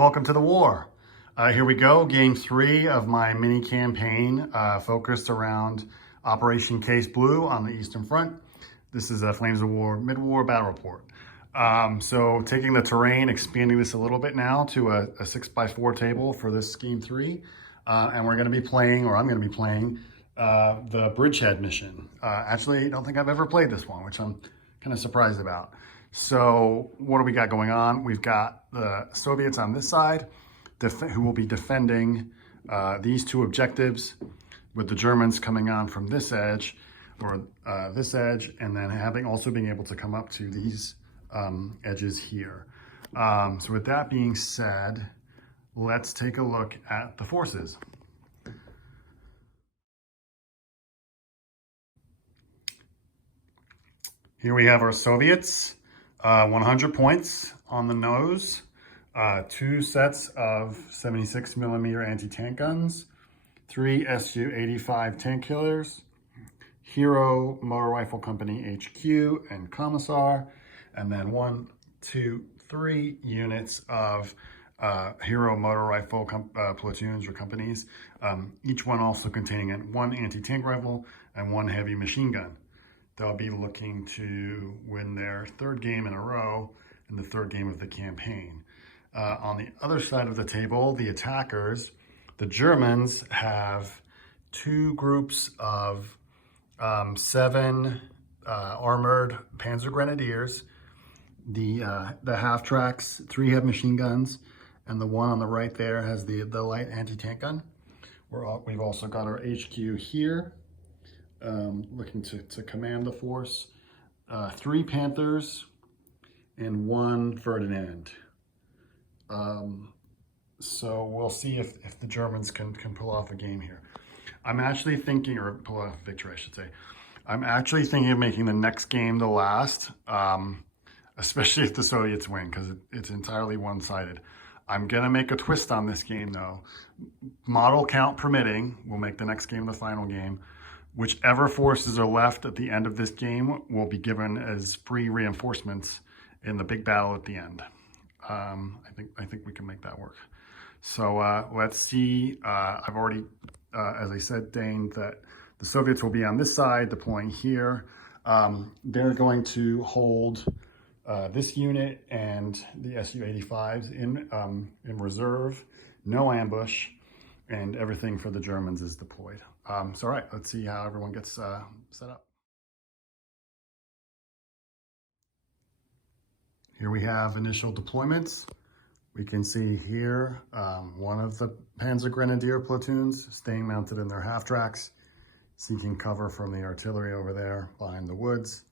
Welcome to the war. Here we go, game 3 of my mini campaign focused around Operation Case Blue on the Eastern Front. This is a Flames of War mid-war battle report. So taking the terrain, expanding this a little bit now to a 6x4 table for this game 3. And we're going to be playing, or I'm going to be playing, the Bridgehead mission. Actually, I don't think I've ever played this one, which I'm kind of surprised about. So what do we got going on? We've got the Soviets on this side who will be defending these two objectives, with the Germans coming on from this edge, or this edge, and then also being able to come up to these edges here. So with that being said, let's take a look at the forces. Here we have our Soviets, 100 points on the nose, 2 sets of 76mm anti-tank guns, 3 Su-85 tank killers, Hero Motor Rifle Company HQ and Commissar, and then 1, 2, 3 units of Hero Motor Rifle platoons or companies, each one also containing 1 anti-tank rifle and 1 heavy machine gun. They'll be looking to win their 3rd game in a row and the 3rd game of the campaign. On the other side of the table, the attackers, the Germans have 2 groups of 7 armored Panzergrenadiers. The half-tracks, 3 have machine guns, and the one on the right there has the light anti-tank gun. We've also got our HQ here, looking to command the force. 3 Panthers and 1 Ferdinand. So we'll see if the Germans can pull off a game here. I'm actually thinking, or pull off a victory, I should say. I'm actually thinking of making the next game the last, especially if the Soviets win, because it's entirely one-sided. I'm going to make a twist on this game, though. Model count permitting, we'll make the next game the final game. Whichever forces are left at the end of this game will be given as free reinforcements in the big battle at the end. I think we can make that work. So let's see. I've already, as I said, deigned that the Soviets will be on this side, deploying here. They're going to hold this unit and the Su-85s in reserve, no ambush, and everything for the Germans is deployed. So all right, let's see how everyone gets set up. Here we have initial deployments. We can see here one of the Panzergrenadier platoons staying mounted in their half-tracks, seeking cover from the artillery over there behind the woods.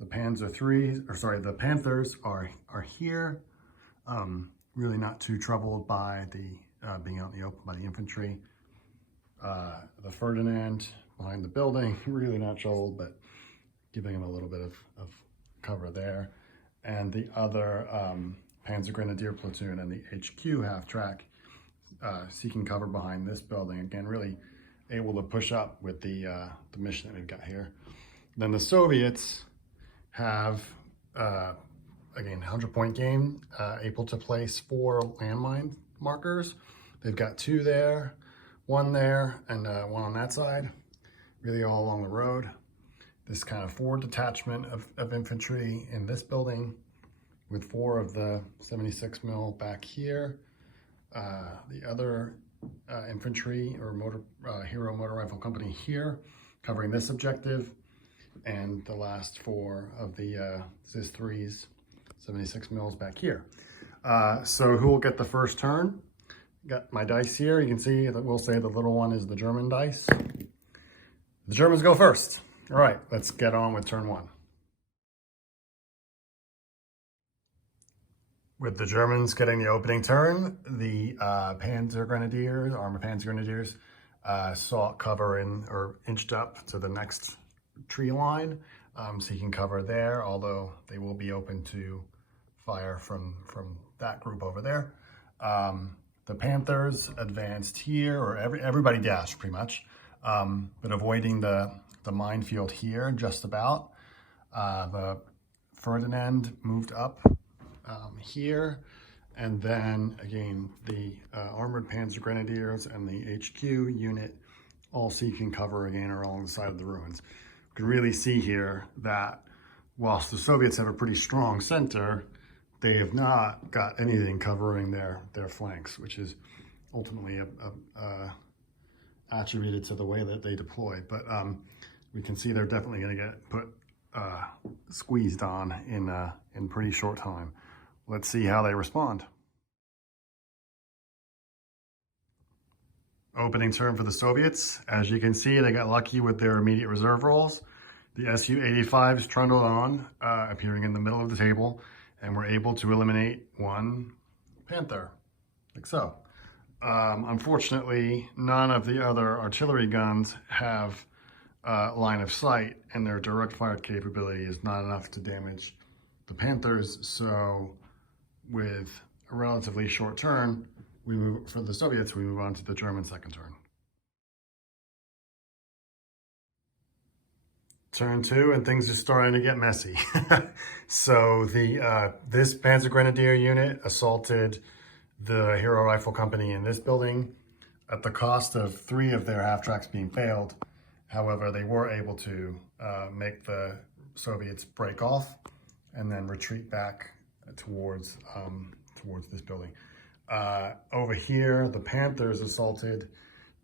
The the Panthers are here, really not too troubled by the being out in the open by the infantry. The Ferdinand behind the building, really not troubled, but giving him a little bit of cover there. And the other Panzergrenadier platoon and the HQ half-track seeking cover behind this building. Again, really able to push up with the mission that we've got here. Then the Soviets have, again, 100-point game, able to place 4 landmine markers. They've got 2 there, 1 there, and 1 on that side, really all along the road. This kind of forward detachment of infantry in this building, with 4 of the 76mm back here. The other infantry or Hero Motor Rifle Company here, covering this objective, and the last 4 of the ZIS-3s, 76mm back here. So who will get the first turn? Got my dice here. You can see that we'll say the little one is the German dice. The Germans go first. All right, let's get on with turn 1. With the Germans getting the opening turn, the Panzergrenadiers, Armored Panzergrenadiers, sought cover inched up to the next tree line, seeking cover there, although they will be open to fire from that group over there. The Panthers advanced here, or everybody dashed pretty much, but avoiding the minefield here just about. The Ferdinand moved up here And then again, the Armored Panzergrenadiers and the HQ unit all seeking cover again along the side of the ruins. You can really see here that whilst the Soviets have a pretty strong center, they have not got anything covering their flanks, which is ultimately attributed to the way that they deployed. But we can see they're definitely going to get put squeezed on in pretty short time. Let's see how they respond. Opening turn for the Soviets. As you can see, they got lucky with their immediate reserve rolls. The Su-85s trundled on, appearing in the middle of the table, and were able to eliminate one Panther, like so. Unfortunately, none of the other artillery guns have line of sight, and their direct fire capability is not enough to damage the Panthers. So with a relatively short turn, for the Soviets, we move on to the German second turn. Turn 2, and things are starting to get messy. So this Panzer Grenadier unit assaulted the Hero Rifle Company in this building at the cost of 3 of their half-tracks being failed. However, they were able to make the Soviets break off and then retreat back towards this building. Over here, the Panthers assaulted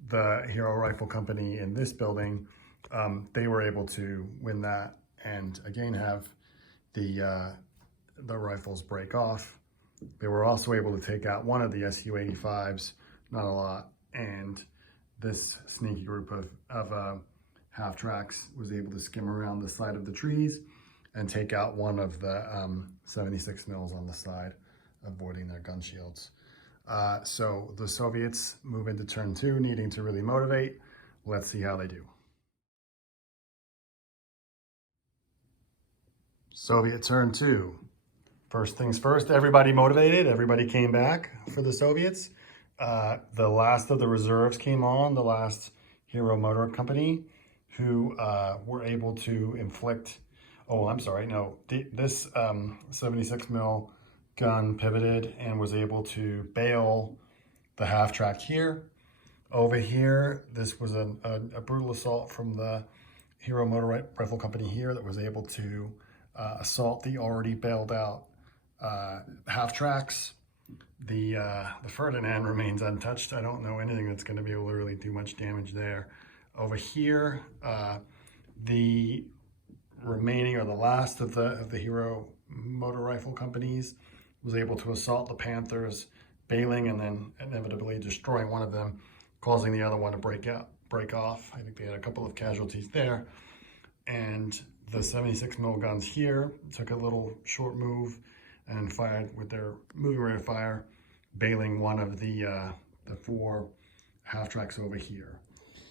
the Hero Rifle Company in this building. They were able to win that and again have the rifles break off. They were also able to take out one of the Su-85s, not a lot, and this sneaky group of half-tracks was able to skim around the side of the trees and take out one of the 76 mils on the side, avoiding their gun shields. So the Soviets move into turn 2, needing to really motivate. Let's see how they do. Soviet turn 2. First things first, everybody motivated. Everybody came back for the Soviets. The last of the reserves came on, the last Hero Motor Company, who were able to inflict, this 76 mil gun pivoted and was able to bail the half-track here. Over here, this was a brutal assault from the Hero Motor Rifle Company here that was able to assault the already bailed out half-tracks. The Ferdinand remains untouched. I don't know anything that's going to be able to really do much damage there. Over here, the remaining or the last of the Hero Motor Rifle Companies was able to assault the Panthers, bailing and then inevitably destroying one of them, causing the other one to break off. I think they had a couple of casualties there. And the 76 mil guns here took a little short move and fired with their moving rate of fire, bailing one of the 4 half-tracks over here.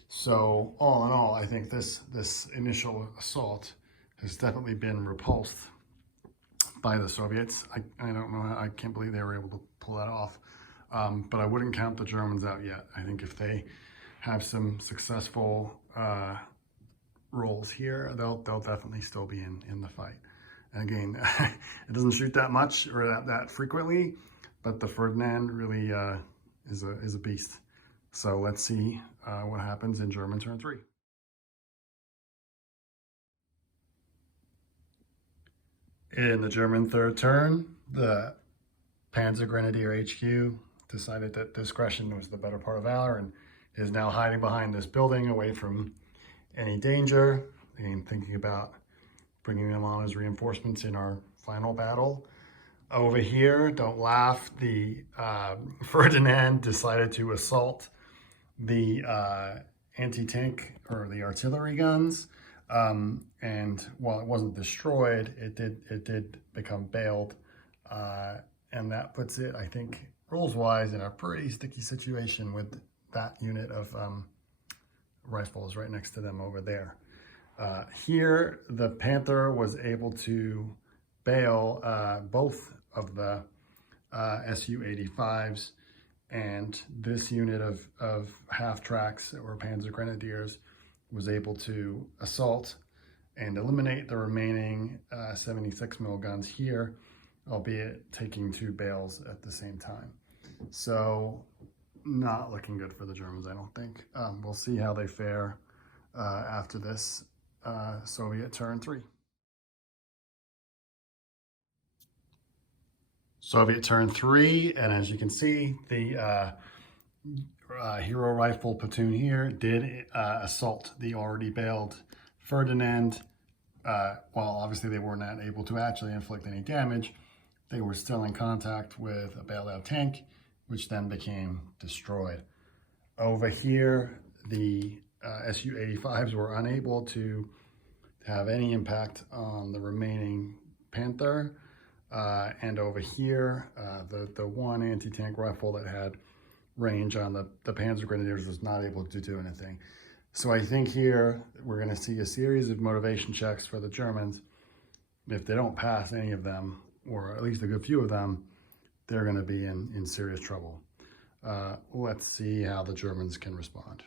So all in all, I think this initial assault has definitely been repulsed by the Soviets. I don't know, I can't believe they were able to pull that off. But I wouldn't count the Germans out yet. I think if they have some successful rolls here, they'll definitely still be in the fight. And again, it doesn't shoot that much or that frequently, but the Ferdinand really is a beast. So let's see what happens in German turn 3. In the German third turn, the Panzer Grenadier HQ decided that discretion was the better part of valor and is now hiding behind this building away from any danger, and thinking about bringing them on as reinforcements in our final battle. Over here, don't laugh, the Ferdinand decided to assault the anti-tank or the artillery guns, and while it wasn't destroyed, it did become bailed, and that puts it, I think, rules-wise, in a pretty sticky situation with that unit of rifles right next to them over there. Here, the Panther was able to bail both of the Su-85s, and this unit of half-tracks that were Panzer Grenadiers was able to assault and eliminate the remaining 76 mil guns here, albeit taking 2 bales at the same time. So not looking good for the Germans, I don't think. We'll see how they fare after this Soviet turn 3. Soviet turn 3, and as you can see, the Hero Rifle platoon here did assault the already bailed Ferdinand. While obviously they were not able to actually inflict any damage, they were still in contact with a bailed out tank, which then became destroyed. Over here, the Su-85s were unable to have any impact on the remaining Panther. And over here, the one anti-tank rifle that had range on the Panzergrenadiers was not able to do anything. So I think here we're going to see a series of motivation checks for the Germans. If they don't pass any of them, or at least a good few of them, they're going to be in serious trouble. Let's see how the Germans can respond.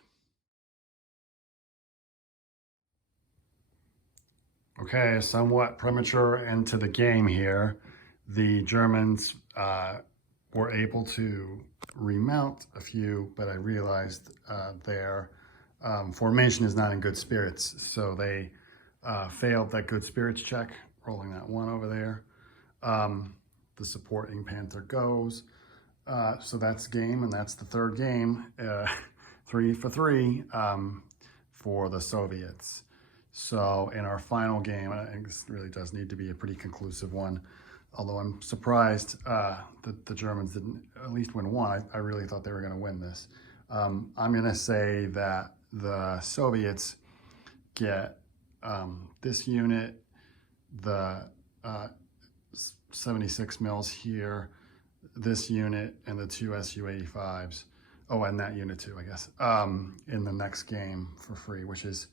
Okay, a somewhat premature end to the game here. The Germans were able to remount a few, but I realized their formation is not in good spirits. So they failed that good spirits check, rolling that 1 over there. The supporting Panther goes. So that's game, and that's the 3rd game, 3 for 3 for the Soviets. So in our final game, I think this really does need to be a pretty conclusive one. Although I'm surprised that the Germans didn't at least win 1. I really thought they were going to win this. I'm going to say that the Soviets get this unit, the 76 mils here, this unit, and the 2 Su-85s. Oh, and that unit too, I guess, in the next game for free, which is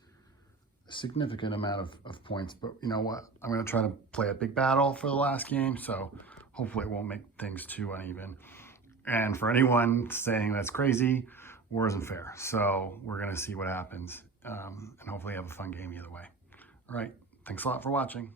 a significant amount of points. But you know what? I'm going to try to play a big battle for the last game, so hopefully it won't make things too uneven. And for anyone saying that's crazy, war isn't fair. So we're going to see what happens, and hopefully have a fun game either way. All right. Thanks a lot for watching.